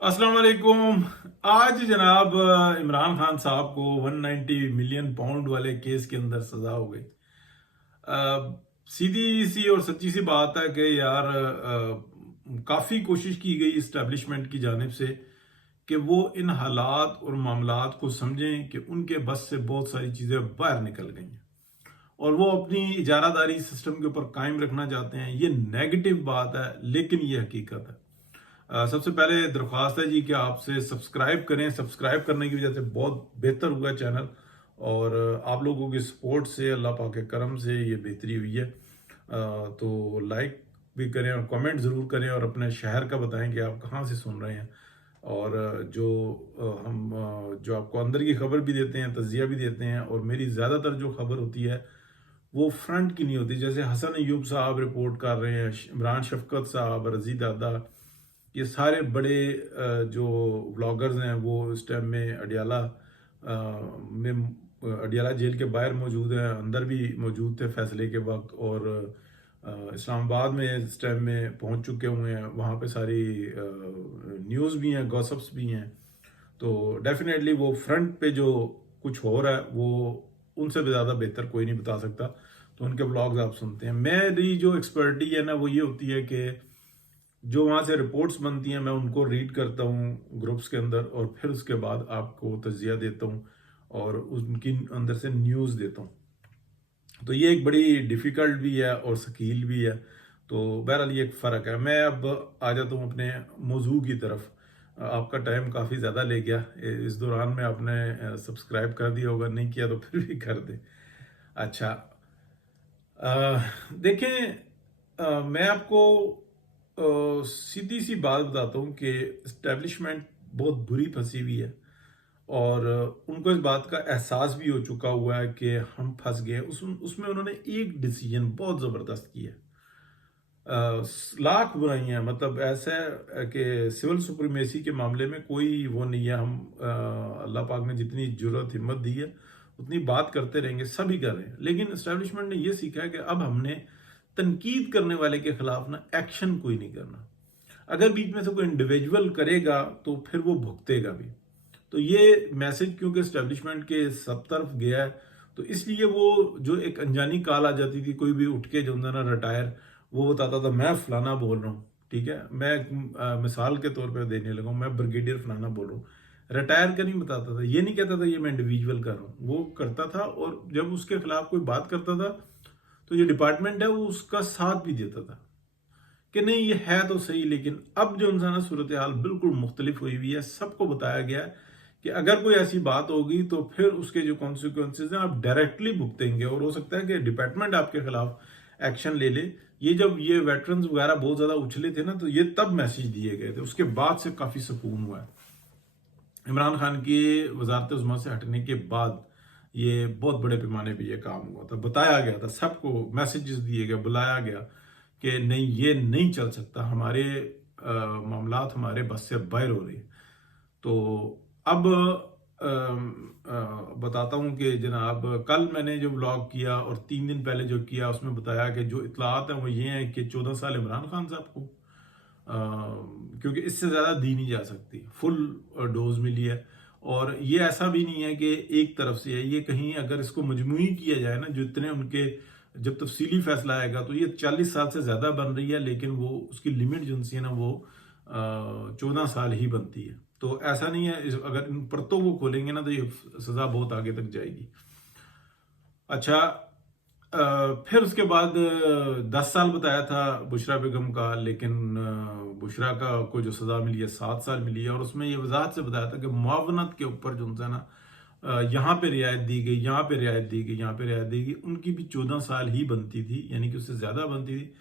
अस्सलाम वालेकुम। आज जनाब इमरान खान साहब को 190 मिलियन पाउंड वाले केस के अंदर सजा हो गई। सीधी सी और सच्ची सी बात है कि यार काफ़ी कोशिश की गई इस्टेब्लिशमेंट की जानिब से कि वो इन हालात और मामलात को समझें कि उनके बस से बहुत सारी चीज़ें बाहर निकल गई हैं और वो अपनी इजारादारी सिस्टम के ऊपर कायम रखना चाहते हैं। ये नेगेटिव बात है, लेकिन ये हकीकत है। सबसे पहले दरख्वास्त है जी कि आपसे सब्सक्राइब करें। सब्सक्राइब करने की वजह से बहुत बेहतर हुआ चैनल, और आप लोगों की सपोर्ट से, अल्लाह पाक के करम से ये बेहतरी हुई है। तो लाइक भी करें और कमेंट ज़रूर करें और अपने शहर का बताएं कि आप कहाँ से सुन रहे हैं। और जो आपको अंदर की खबर भी देते हैं, तजिया भी देते हैं, और मेरी ज़्यादातर जो खबर होती है वो फ्रंट की नहीं होती। जैसे हसन अयूब साहब रिपोर्ट कर रहे हैं, इमरान शफकत साहब, रजी दादा, ये सारे बड़े जो व्लॉगर्स हैं वो इस टाइम में अडियाला जेल के बाहर मौजूद हैं, अंदर भी मौजूद थे फैसले के वक्त, और इस्लामाबाद में इस टाइम में पहुंच चुके हुए हैं। वहाँ पे सारी न्यूज़ भी हैं, गॉसिप्स भी हैं। तो डेफिनेटली वो फ्रंट पे जो कुछ हो रहा है वो उनसे भी ज़्यादा बेहतर कोई नहीं बता सकता। तो उनके ब्लॉग्स आप सुनते हैं। मेरी जो एक्सपर्टी है ना वो ये होती है कि जो वहाँ से रिपोर्ट्स बनती हैं मैं उनको रीड करता हूँ ग्रुप्स के अंदर, और फिर उसके बाद आपको तजिया देता हूँ और उनकी अंदर से न्यूज़ देता हूँ। तो ये एक बड़ी डिफ़िकल्ट भी है और सकील भी है। तो बहरहाल ये एक फ़र्क है। मैं अब आ जाता हूँ अपने मौजू की तरफ। आपका टाइम काफ़ी ज़्यादा ले गया। इस दौरान में आपने सब्सक्राइब कर दिया होगा, नहीं किया तो फिर भी कर दें। अच्छा, देखें, मैं आपको सीधी सी बात बताता हूँ कि इस्टेब्लिशमेंट बहुत बुरी फंसी हुई है, और उनको इस बात का एहसास भी हो चुका हुआ है कि हम फंस गए। उसमें उन्होंने एक डिसीजन बहुत ज़बरदस्त किया। लाख बुराइयां, मतलब ऐसा है कि सिविल सुप्रीमेसी के मामले में कोई वो नहीं है। हम अल्लाह पाक ने जितनी जुर्रत हिम्मत दी है उतनी बात करते रहेंगे, सभी कर रहे हैं। लेकिन इस्टेब्लिशमेंट ने ये सीखा है कि अब हमने तनकीद करने वाले के खिलाफ ना एक्शन कोई नहीं करना। अगर बीच में से कोई इंडिविजुअल करेगा तो फिर वो भुगतेगा भी। तो ये मैसेज क्योंकि इस्टेब्लिशमेंट के सब तरफ गया है, तो इसलिए वो जो एक अनजानी कॉल आ जाती थी, कोई भी उठ के जो ना रिटायर, वो बताता था मैं फलाना बोल रहा हूँ, ठीक है, मैं मिसाल के तौर पे देने लगा हूँ, मैं ब्रिगेडियर फलाना बोल रहा हूँ। रिटायर का नहीं बताता था, ये नहीं कहता था ये मैं इंडिविजुअल कर रहा हूँ, वो करता था। और जब उसके खिलाफ कोई बात करता था तो ये डिपार्टमेंट है वो उसका साथ भी देता था कि नहीं ये है तो सही। लेकिन अब जो इंसान सूरत हाल बिल्कुल मुख्तलिफ हुई हुई है। सबको बताया गया है कि अगर कोई ऐसी बात होगी तो फिर उसके जो कॉन्सिक्वेंसेज हैं आप डायरेक्टली भुगतेंगे, और हो सकता है कि डिपार्टमेंट आपके खिलाफ एक्शन ले ले। ये जब ये वेटरन्स वगैरह बहुत ज्यादा उछले थे ना, तो ये तब मैसेज दिए गए थे। उसके बाद से काफी सुकून हुआ है। इमरान खान की वजारत उज़्मा से हटने के बाद ये बहुत बड़े पैमाने पे ये काम हुआ था, बताया गया था, सबको मैसेजेस दिए गए, बुलाया गया कि नहीं ये नहीं चल सकता, हमारे मामलात हमारे बस से बाहर हो रही है। तो अब बताता हूँ कि जनाब कल मैंने जो व्लॉग किया और 3 दिन पहले जो किया उसमें बताया कि जो इतलात हैं वो ये हैं कि 14 साल इमरान खान साहब को, क्योंकि इससे ज़्यादा दी नहीं जा सकती, फुल डोज मिली है। और ये ऐसा भी नहीं है कि एक तरफ से है, ये कहीं अगर इसको मजमूई किया जाए ना, जो इतने उनके जब तफसीली फैसला आएगा तो ये 40 साल से ज़्यादा बन रही है, लेकिन वो उसकी लिमिट जो है ना वो 14 साल ही बनती है। तो ऐसा नहीं है, अगर इन परतों को खोलेंगे ना तो ये सज़ा बहुत आगे तक जाएगी। अच्छा, फिर उसके बाद 10 साल बताया था बुशरा बेगम का, लेकिन बुशरा का को जो सजा मिली है 7 साल मिली है। और उसमें ये वजाहत से बताया था कि मुआवनत के ऊपर जो है ना, यहाँ पे रियायत दी गई, यहाँ पे रियायत दी गई, यहाँ पे रियायत दी गई, उनकी भी 14 साल ही बनती थी, यानी कि उससे ज्यादा बनती थी,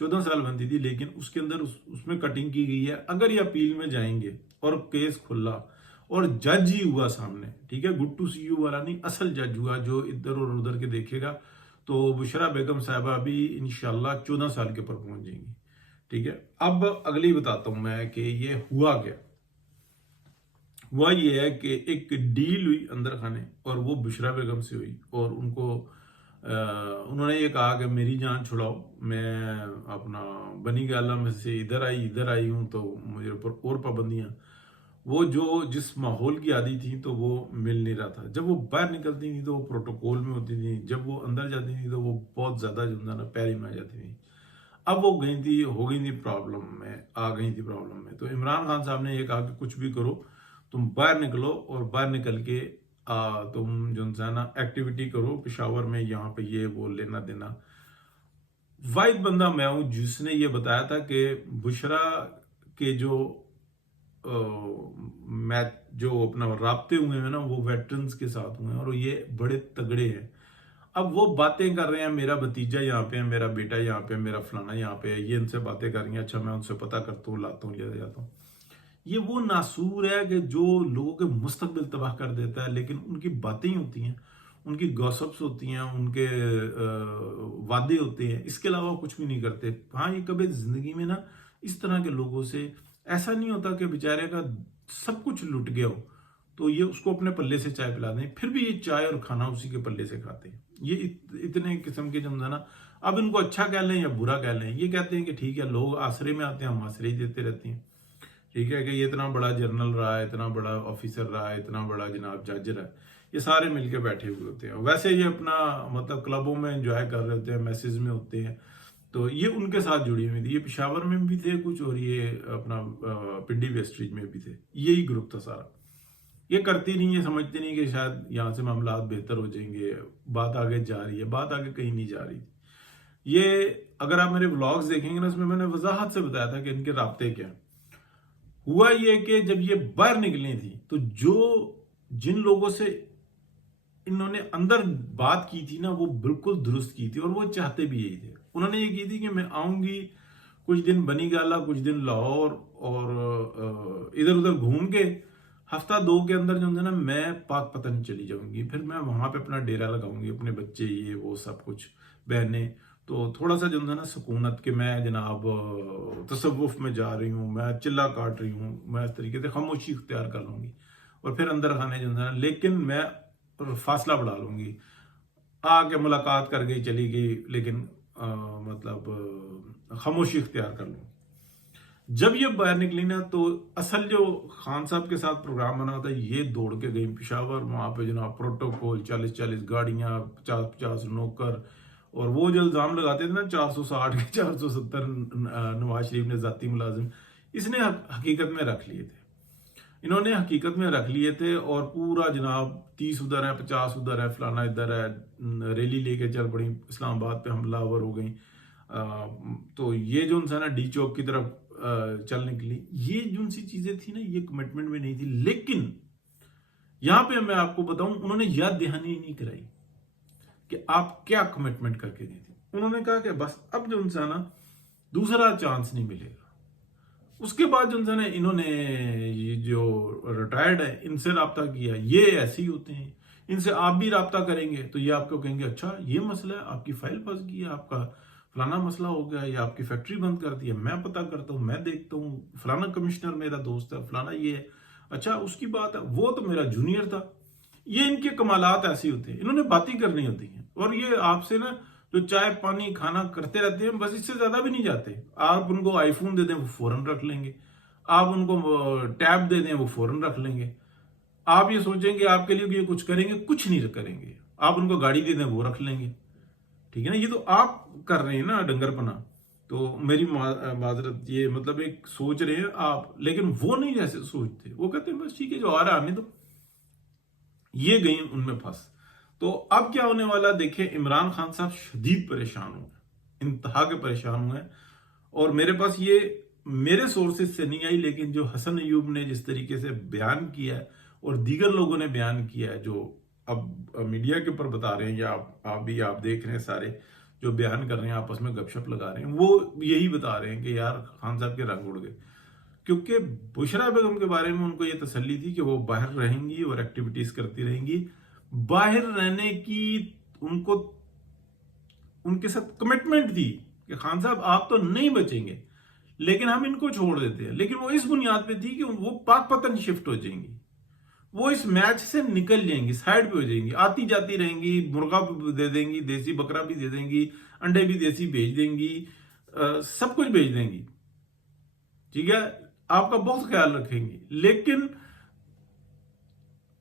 14 साल बनती थी। लेकिन उसके अंदर उसमें कटिंग की गई है। अगर ये अपील में जाएंगे और केस खुला और जज ही हुआ सामने, ठीक है, गुड टू सी यू वाला नहीं, असल जज हुआ जो इधर और उधर के देखेगा, तो बुशरा बेगम साहबा भी इंशाल्लाह 14 साल के ऊपर पहुंच जाएंगी। ठीक है, अब अगली बताता हूं मैं कि ये हुआ क्या। हुआ ये है कि एक डील हुई अंदर खाने, और वो बुशरा बेगम से हुई, और उन्होंने ये कहा कि मेरी जान छुड़ाओ, मैं अपना बनी गाला में से इधर आई हूं, तो मुझे ऊपर और पाबंदियां وہ جو جس ماحول کی عادی تھی تو وہ مل نہیں رہا تھا. جب وہ باہر نکلتی تھی تو وہ پروٹوکول میں ہوتی تھی, جب وہ اندر جاتی تھی تو وہ بہت زیادہ جو ہے نا پیری میں آ جاتی تھی. اب وہ ہو گئی تھی پرابلم میں, آ گئی تھی پرابلم میں. تو عمران خان صاحب نے یہ کہا کہ کچھ بھی کرو, تم باہر نکلو اور باہر نکل کے تم جو ہے نا ایکٹیویٹی کرو پشاور میں, یہاں پہ یہ وہ لینا دینا. واحد بندہ میں ہوں جس نے یہ بتایا تھا کہ بشرا کے جو اپنا رابطے ہوئے ہیں نا وہ ویٹرنز کے ساتھ ہوئے ہیں اور یہ بڑے تگڑے ہیں. اب وہ باتیں کر رہے ہیں, میرا بھتیجا یہاں پہ ہے, میرا بیٹا یہاں پہ ہے, میرا فلانا یہاں پہ ہے, یہ ان سے باتیں کر رہی ہیں, اچھا میں ان سے پتہ کرتا ہوں, لاتا ہوں, لے جاتا ہوں. یہ وہ ناسور ہے کہ جو لوگوں کے مستقبل تباہ کر دیتا ہے, لیکن ان کی باتیں ہی ہوتی ہیں, ان کی گوسپس ہوتی ہیں, ان کے وعدے ہوتے ہیں, اس کے علاوہ کچھ بھی نہیں کرتے. ہاں یہ کبھی زندگی میں نا اس طرح کے لوگوں سے ایسا نہیں ہوتا کہ بیچارے کا سب کچھ لٹ گیا ہو تو یہ اس کو اپنے پلے سے چائے پلا دیں, پھر بھی یہ چائے اور کھانا اسی کے پلے سے کھاتے ہیں. یہ اتنے قسم کے جو ہے نا, اب ان کو اچھا کہہ لیں یا برا کہہ لیں, یہ کہتے ہیں کہ ٹھیک ہے لوگ آسرے میں آتے ہیں, ہم آسرے ہی دیتے رہتے ہیں. ٹھیک ہے کہ یہ اتنا بڑا جنرل رہا ہے, اتنا بڑا آفیسر رہا ہے, اتنا بڑا جناب جج رہا ہے, یہ سارے مل کے بیٹھے ہوئے ہوتے ہیں. ویسے یہ اپنا مطلب کلبوں میں انجوائے کر رہے ہوتے ہیں, میسز میں ہوتے ہیں, تو یہ ان کے ساتھ جڑی ہوئی تھی. یہ پشاور میں بھی تھے کچھ, اور یہ اپنا پنڈی ویسٹریج میں بھی تھے. یہی گروپ تھا سارا. یہ کرتی نہیں, یہ سمجھتے نہیں کہ شاید یہاں سے معاملات بہتر ہو جائیں گے. بات آگے جا رہی ہے, بات آگے کہیں نہیں جا رہی. یہ اگر آپ میرے ولاگز دیکھیں گے نا, اس میں نے وضاحت سے بتایا تھا کہ ان کے رابطے کیا. ہوا یہ کہ جب یہ باہر نکلی تھی تو جن لوگوں سے انہوں نے اندر بات کی تھی نا وہ بالکل درست کی تھی, اور وہ چاہتے بھی یہی تھے. انہوں نے یہ کی تھی کہ میں آؤں گی کچھ دن بنی گالا, کچھ دن لاہور, اور ادھر ادھر گھوم کے ہفتہ 2 کے اندر جو ہے نا میں پاک پتن چلی جاؤں گی. پھر میں وہاں پہ اپنا ڈیرا لگاؤں گی, اپنے بچے یہ وہ سب کچھ, بہنیں, تو تھوڑا سا جو ہے نا سکونت کہ میں جناب تصوف میں جا رہی ہوں, میں چلا کاٹ رہی ہوں, میں اس طریقے سے خاموشی اختیار کر لوں گی, اور پھر اندر خانے جو ہے نا, لیکن میں فاصلہ بڑھا لوں گی. آ کے ملاقات کر گئی چلی گئی, لیکن مطلب خاموشی اختیار کر لوں. جب یہ باہر نکلی نا تو اصل جو خان صاحب کے ساتھ پروگرام بنا تھا, یہ دوڑ کے گئی پشاور. وہاں پہ جناب پروٹوکول, 40 گاڑیاں, 50 نوکر, اور وہ جو الزام لگاتے تھے نا 460 کے 470 نواز شریف نے ذاتی ملازم, اس نے حقیقت میں رکھ لیے تھے. انہوں نے حقیقت میں رکھ لیے تھے, اور پورا جناب 30 ادھر ہے, 50 ادھر ہے, فلانا ادھر ہے, ریلی لے کے چل پڑی, اسلام آباد پہ حملہ آور ہو گئی. تو یہ جو انسان ہے ڈی چوک کی طرف چل نکلی. یہ جو سی چیزیں تھی نا, یہ کمٹمنٹ میں نہیں تھی. لیکن یہاں پہ میں آپ کو بتاؤں, انہوں نے یاد دہانی نہیں کرائی کہ آپ کیا کمٹمنٹ کر کے گئی تھی. انہوں نے کہا کہ بس اب جو انسان ہے دوسرا چانس نہیں ملے گا. اس کے بعد جو انسان ہے, انہوں نے یہ جو ریٹائرڈ ہے ان سے رابطہ کیا. یہ ایسے ہی ہوتے ہیں, ان سے آپ بھی رابطہ کریں گے تو یہ آپ کو کہیں گے اچھا یہ مسئلہ ہے, آپ کی فائل پھنس گئی ہے, آپ کا فلانا مسئلہ ہو گیا, یا آپ کی فیکٹری بند کر دی ہے, میں پتہ کرتا ہوں, میں دیکھتا ہوں, فلانا کمشنر میرا دوست ہے, فلانا یہ ہے, اچھا اس کی بات ہے, وہ تو میرا جونیئر تھا. یہ ان کے کمالات ایسے ہوتے ہیں, انہوں نے باتیں کرنی ہوتی ہیں, اور یہ آپ سے نا جو چائے پانی کھانا کرتے رہتے ہیں, بس اس سے زیادہ بھی نہیں جاتے. آپ ان کو آئی فون دے دیں وہ فوراً رکھ لیں گے, آپ ان کو ٹیب دے دیں وہ فوراً رکھ لیں گے. آپ یہ سوچیں گے آپ کے لیے یہ کچھ کریں گے, کچھ نہیں کریں گے. آپ ان کو گاڑی دے دیں وہ رکھ لیں گے. ٹھیک ہے نا, یہ تو آپ کر رہے ہیں نا ڈنگر پنا. تو میری معذرت, یہ مطلب ایک سوچ رہے ہیں آپ, لیکن وہ نہیں جیسے سوچتے. وہ کہتے ہیں بس ٹھیک ہے جو آ رہا ہے آنے دو. یہ گئی ان میں پھنس. تو اب کیا ہونے والا دیکھیں, عمران خان صاحب شدید پریشان ہوئے, انتہا کے پریشان ہوئے. اور میرے پاس یہ میرے سورسز سے نہیں آئی, لیکن جو حسن ایوب نے جس طریقے سے بیان کیا ہے اور دیگر لوگوں نے بیان کیا ہے, جو اب میڈیا کے اوپر بتا رہے ہیں, یا آپ بھی آپ دیکھ رہے ہیں, سارے جو بیان کر رہے ہیں آپس میں گپ شپ لگا رہے ہیں, وہ یہی بتا رہے ہیں کہ یار خان صاحب کے رنگ اڑ گئے. کیونکہ بشرا بیگم کے بارے میں ان کو یہ تسلی تھی کہ وہ باہر رہیں گی اور ایکٹیویٹیز کرتی رہیں گی. باہر رہنے کی ان کے ساتھ کمٹمنٹ تھی کہ خان صاحب آپ تو نہیں بچیں گے, لیکن ہم ان کو چھوڑ دیتے ہیں. لیکن وہ اس بنیاد پہ تھی کہ وہ پاک پتن شفٹ ہو جائیں گی, وہ اس میچ سے نکل جائیں گی, سائڈ پہ ہو جائیں گی, آتی جاتی رہیں گی, مرغا بھی دے دیں گی, دیسی بکرا بھی دے دیں گی, انڈے بھی دیسی بھیج دیں گی, سب کچھ بھیج دیں گی. ٹھیک ہے, आपका बहुत ख्याल रखेंगी, लेकिन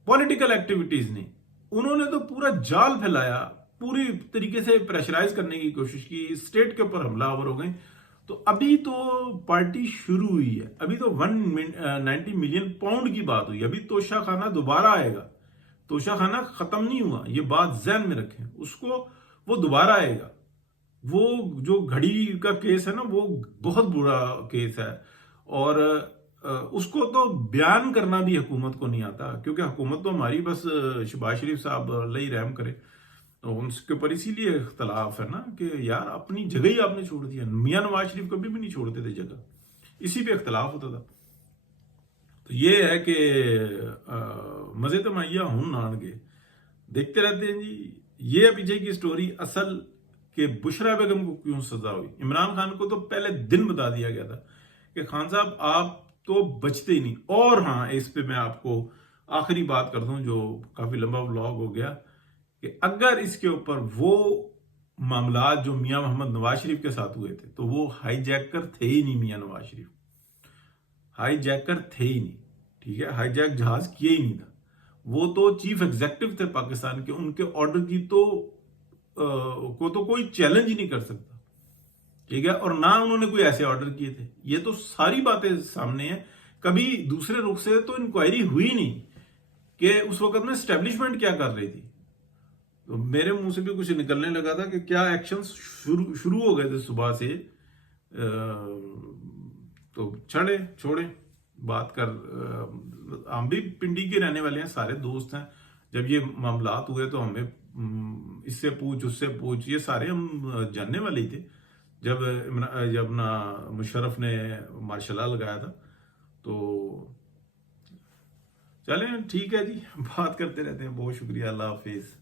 पॉलिटिकल एक्टिविटीज नहीं। उन्होंने तो पूरा जाल फैलाया, पूरी तरीके से प्रेशराइज करने की कोशिश की, स्टेट के ऊपर हमलावर हो गए। तो अभी तो पार्टी शुरू हुई है, अभी तो 190 मिलियन पाउंड की बात हुई, अभी तोशाखाना दोबारा आएगा। तोशाखाना खत्म नहीं हुआ, ये बात ज़हन में रखें, उसको वो दोबारा आएगा। वो जो घड़ी का केस है ना, वो बहुत बुरा केस है, और उसको तो बयान करना भी हुकूमत को नहीं आता, क्योंकि हुकूमत तो हमारी बस शहबाज शरीफ साहब अल्लाह ही रहम करे, तो उनके ऊपर इसीलिए इख्तलाफ है ना कि यार अपनी जगह ही आपने छोड़ दिया। मियां नवाज शरीफ कभी भी नहीं छोड़ते थे जगह, इसी पे इख्तलाफ होता था। तो ये है कि मजे तो मैया हूं नान के देखते रहते हैं जी। ये पीछे की स्टोरी असल कि बुशरा बेगम को क्यों सजा हुई। इमरान खान को तो पहले दिन बता दिया गया था कि खान साहब आप तो बचते ही नहीं। और हाँ, इस पे मैं आपको आखिरी बात कर दूं, जो काफी लंबा व्लॉग हो गया, कि अगर इसके ऊपर वो मामला जो मियां मोहम्मद नवाज शरीफ के साथ हुए थे, तो वो हाईजैकर थे ही नहीं। मियां नवाज शरीफ हाईजैकर थे ही नहीं, ठीक है, हाईजैक जहाज किए ही नहीं था। वो तो चीफ एग्जेक्टिव थे पाकिस्तान के, उनके ऑर्डर की तो को तो कोई चैलेंज ही नहीं कर सकता, ठीक है। और ना उन्होंने कोई ऐसे ऑर्डर किए थे, ये तो सारी बातें सामने है। कभी दूसरे रुख से तो इंक्वायरी हुई नहीं कि उस वक्त में एस्टेब्लिशमेंट क्या कर रही थी। तो मेरे मुंह से भी कुछ निकलने लगा था कि क्या एक्शन शुरू हो गए थे सुबह से। तो छोड़े बात कर, हम भी पिंडी के रहने वाले हैं, सारे दोस्त हैं। जब ये मामलात हुए तो हमें इससे पूछ उससे पूछ, ये सारे हम जानने वाले ही थे। जब ना मुशर्रफ ने मार्शल लॉ लगाया था, तो चलें ठीक है जी, बात करते रहते हैं। बहुत शुक्रिया, अल्लाह हाफिज।